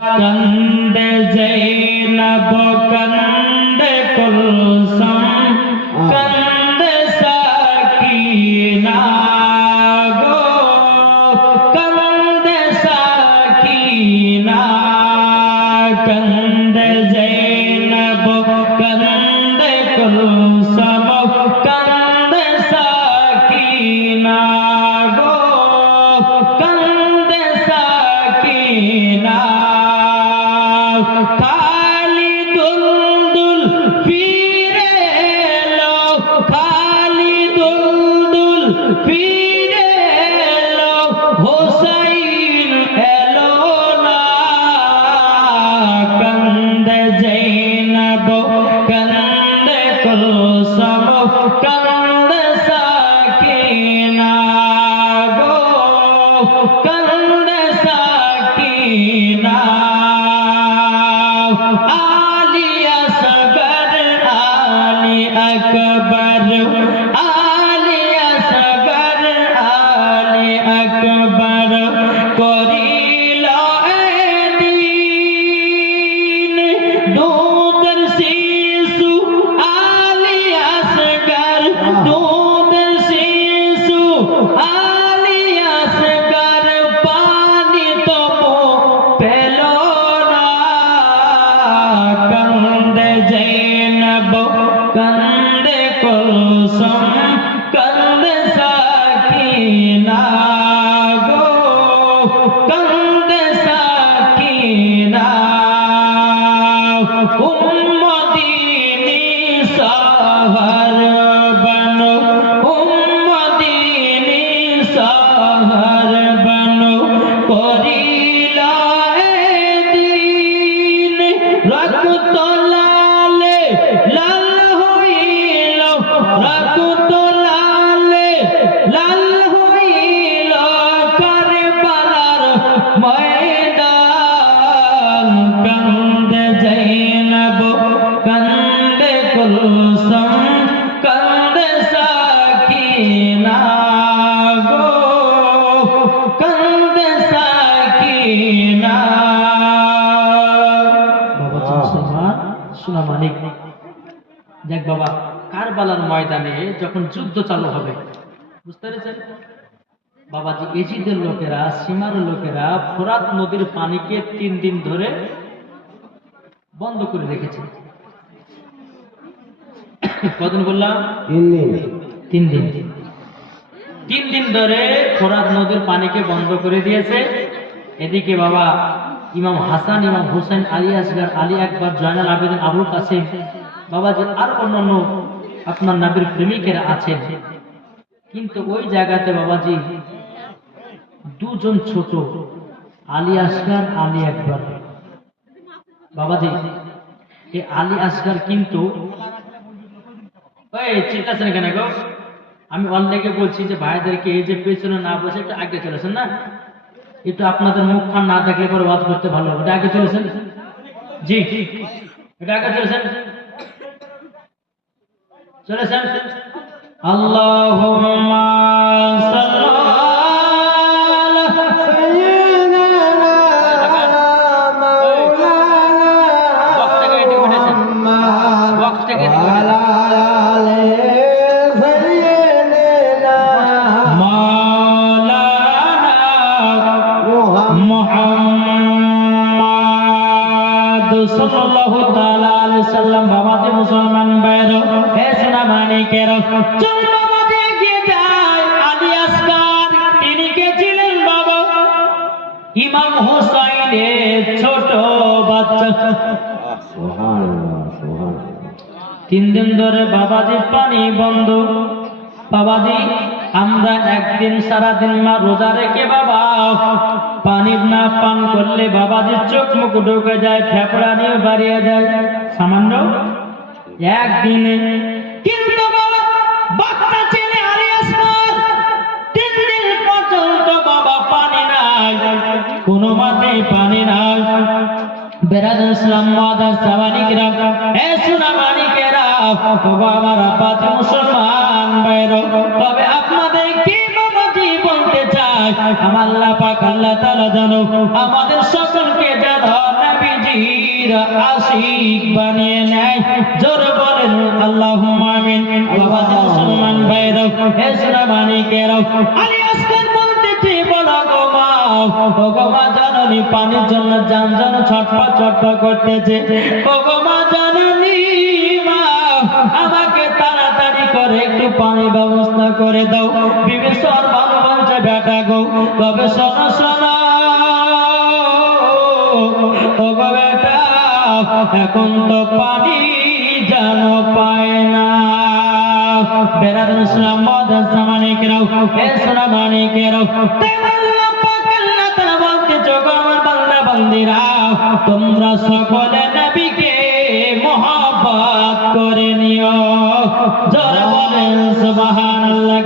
कंदे ज़ैनब कंदे कुलसुम कंदे सकीना गो कंदे सकीना कंदे ज़ैनब कंदे कुलसुम कंदे सकीना गो कंदे सकीना खाली दुलदुल फिरे लो खाली दुलदुल फिरे लो हुसैन एलो ना कंदे ज़ैनब कंदे कुलसुम कंदे सकीना गो कंदे सकीना आली असगर आली अकबर आली असगर आली अकबर करिल दीन दूधर शिशु आली असगर दूधर शिशु आली असगर पानी तो पेलो कंदे ज़ैनब कंदे कुलसुम कंदे सकीना गो कंदे सकीना उम्मदीनी सहर बनो उम्मदीनी सहर बनो करिला दीन रक्त लाले लाल हईल रक्त लाले लाल हईल करबलार मैदान कंदे ज़ैनब कंदे कुलसुम कंदे सकीना गो कंदे सकीना সোনা মানিক দেখ বাবা কারবালার ময়দানে যখন যুদ্ধ চালু হবে বুঝতে পেরেছেন বাবাজি এজিদের লোকেরা সীমার লোকেরা ফোরাত নদীর পানিকে 3 দিন ধরে বন্ধ করে রেখেছে কতদিন বললাম 3 দিন 3 দিন ধরে ফোরাত নদীর পানিকে বন্ধ করে দিয়েছে এদিকে বাবা ইমাম হাসান ইমাম হুসেন আলী আসগার আলী আকবর জয়নাল আবেদিন আবুল কাসিম বাবাজি আর অন্যান্য আপনার নবীর প্রেমিকেরা আছেন কিন্তু ওই জায়গাতে বাবাজি দুজন ছোট আলী আসগার আলী আকবর বাবাজি এই আলী আসগার কিন্তু ওই চিন্তাছেন কেন গো আমি অনেকে বলছি যে ভাইদেরকে এই যে পেছনে না বসে একটু আগে চলেছেন না একটু আপনাদের মুখ খান না দেখলে পরে ওয়াজ করতে ভালো এটা আগে চলেছেন জি এটা আগে চলেছেন চলেছেন আল্লাহুম্মা সাল্লি আলা সাইয়্যিদিনা মাওলানা বক্স থেকে আলা আলে সাইয়্যিদিনা মুহাম্মদ সাল্লাল্লাহু তাআলা আলাইহি সাল্লাম বাবাজি মুসলমান ভাইরা হে সোনা মানিকেরা চল বাবাজি এগিয়ে যায় আলী আসগার তিনি কে ছিলেন বাবা ইমাম হুসাইনের ছোট বাচ্চা সুবহানাল্লাহ সুবহানাল্লাহ 3 দিন ধরে বাবাজি পানি বন্ধ বাবাজি আমরা একদিন সারা দিন মা রোজা রেখে বাবা পানি না পান করলে বাবাজির চোখ মুখ ঢুকে যায় ফেফড়া নিয়ে বাড়িয়ে যায় সামান্য একদিনে কিন্তু বাবা বাচ্চা ছেলে আলী আসগার 3 দিন পর্যন্ত বাবা পানি নাই কোনো মতে পানি নাই বেরাদুল ইসলাম মাদার সাওয়ানিকরা হে সোনা মানিকেরা বাবা রাপাত মুসলমান ভাইরা তবে আপনাদের কি বাবাজি বলতে চাই আমার আল্লাহ পাক আল্লাহ তাআলা জানো আমাদের সকলকে জানো নবীরা আশিক বানিয়ে নেয়। জোরে বলেন আল্লাহুম্মা আমিন। বাবাজি মুসলমান ভাইরা, হে সোনা মানিকেরা, আলী আসকার বলতেছে, বলো গো মা, ও গো মা জননী, পানির জন্য জান ছটফট ছটফট করতেছে। ও গো মা জননী, মা আমাকে তাড়াতাড়ি করে একটু পানি ব্যবস্থা করে দাও। বিবি সরমান বলছে, বেটা গো, তবে শোনো শোনো ও গো বেটা, এখন তো পানি যেন পায় না। বেরাদ ইসলাম মদাস মানিকেরাও, হে সোনা মানিকেরাও, আল্লাহ পাক আল্লাহ তাআলা বলতে, জগো আমার বান্দা বান্দিরা, তোমরা সকলে নবীকে মহব্বত করে নিও। জোরে বলেন সুবহানাল্লাহ।